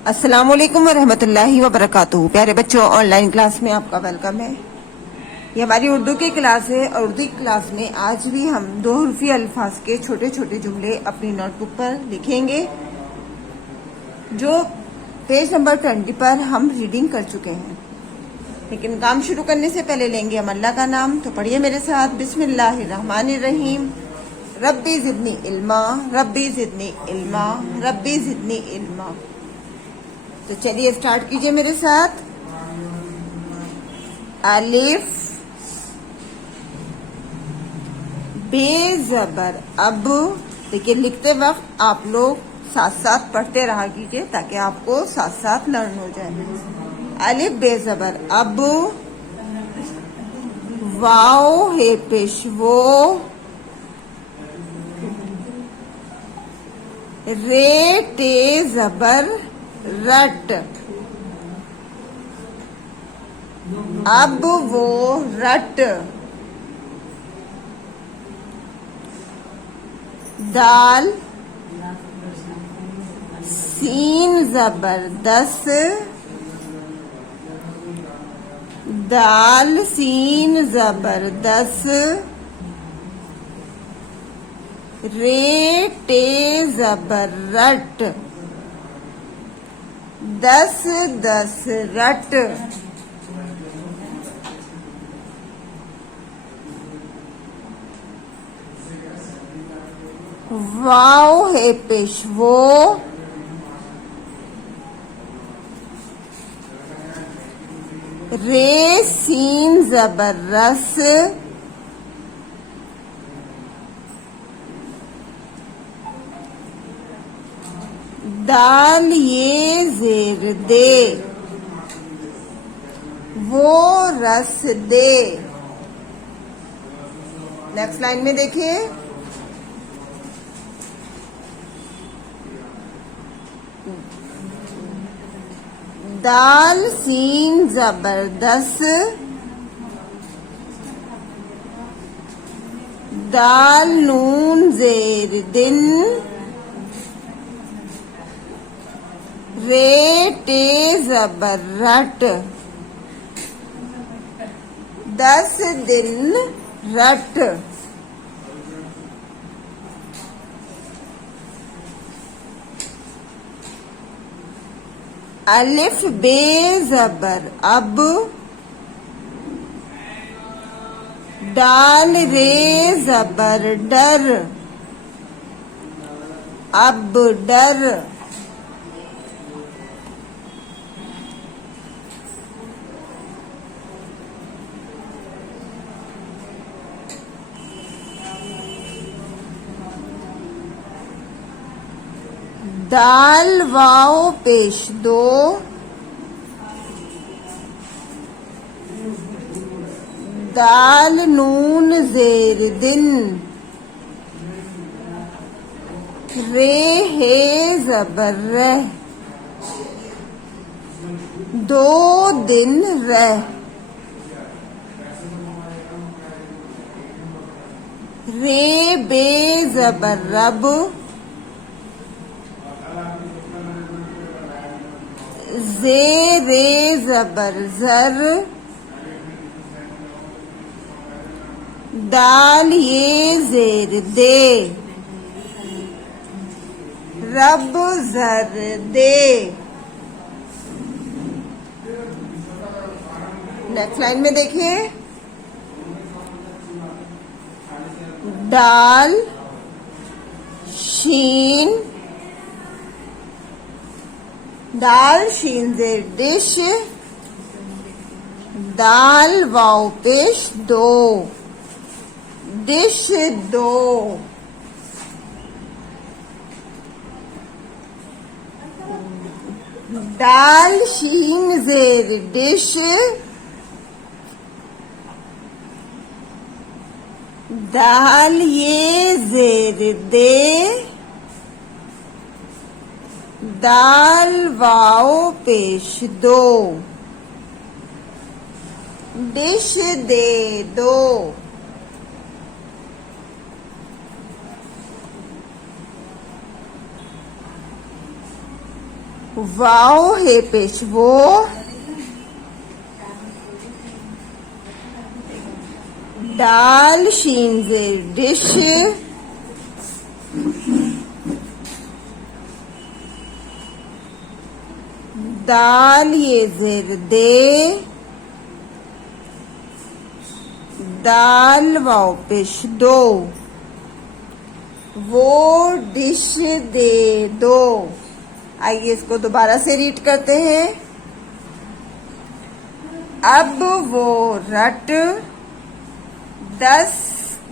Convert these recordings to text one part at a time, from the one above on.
अस्सलामुअलैकुम वरहमतुल्लाहि वबरकातुहू। प्यारे बच्चों, ऑनलाइन क्लास में आपका वेलकम है। ये हमारी उर्दू की क्लास है और उर्दू की क्लास में आज भी हम दो हुर्फी अल्फाज के छोटे छोटे जुमले अपनी नोटबुक पर लिखेंगे, जो पेज नंबर 20 पर हम रीडिंग कर चुके हैं। लेकिन काम शुरू करने से पहले लेंगे हम अल्लाह का नाम। तो पढ़िए मेरे साथ, बिस्मिल्लाहिर्रहमानिर्रहीम। रब्बी जिदनी इल्मा, रब्बी जिदनी इल्मा, रब्बी जिदनी इल्मा। तो चलिए स्टार्ट कीजिए मेरे साथ। अलिफ बे जबर अब। देखिए, लिखते वक्त आप लोग साथ साथ पढ़ते रहा कीजिए ताकि आपको साथ साथ लर्न हो जाए। अलिफ बे जबर अब, वाओ हे पेश वो, रे टे जबर रट, अब वो रट। दाल सीन जबरदस्त, दाल सीन जबरदस्त, रे टे जबर रट, दस दस रट। वाओ है पेशवो, रे सीन जबरदस्त, दाल ये जेर दे, वो रस दे। नेक्स्ट लाइन में देखिए, दाल सीन जबरदस्त, दाल नून जेर दिन, रे टे जबर रट, दस दिन रट। अलिफ बे जबर अब, डाल रे जबर डर, अब डर। दाल वाओ पेश दो, दाल नून जेर दिन, रे हे जबर रह, दो दिन रह, रे बे जबर रब, जे रे जबर जर, दाल ये जेर दे, रब जर दे। नेक्स्ट लाइन में देखिए, दाल शीन, दाल शीन जेर डिश, दाल वाओ पेश दो, डिश दो। दाल शीन जेर डिश, दाल ये जेर दे, दाल वाओ पेश दो, डिश दे दो। वाओ है पेश वो, दाल शीन जेर डिश, दाल ये जेर दे, दाल वाओ पेश दो, वो डिश दे दो। आइए इसको दोबारा से रीड करते हैं। अब वो रट 10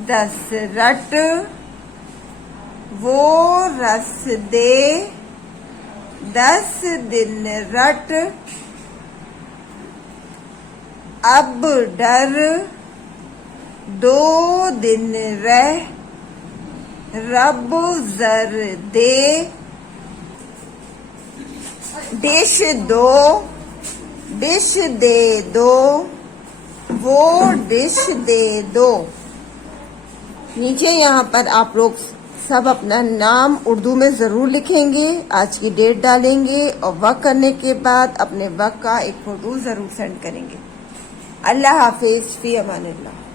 10 रट, वो रस दे 10 दिन रट, अब डर 2 दिन रह, रब जर दे, डिश दो डिश दे दो, वो डिश दे दो। नीचे यहाँ पर आप लोग सब अपना नाम उर्दू में जरूर लिखेंगे, आज की डेट डालेंगे और वक्त करने के बाद अपने वक्त का एक फोटो जरूर सेंड करेंगे। अल्लाह हाफिज, फी अमानिल्लाह।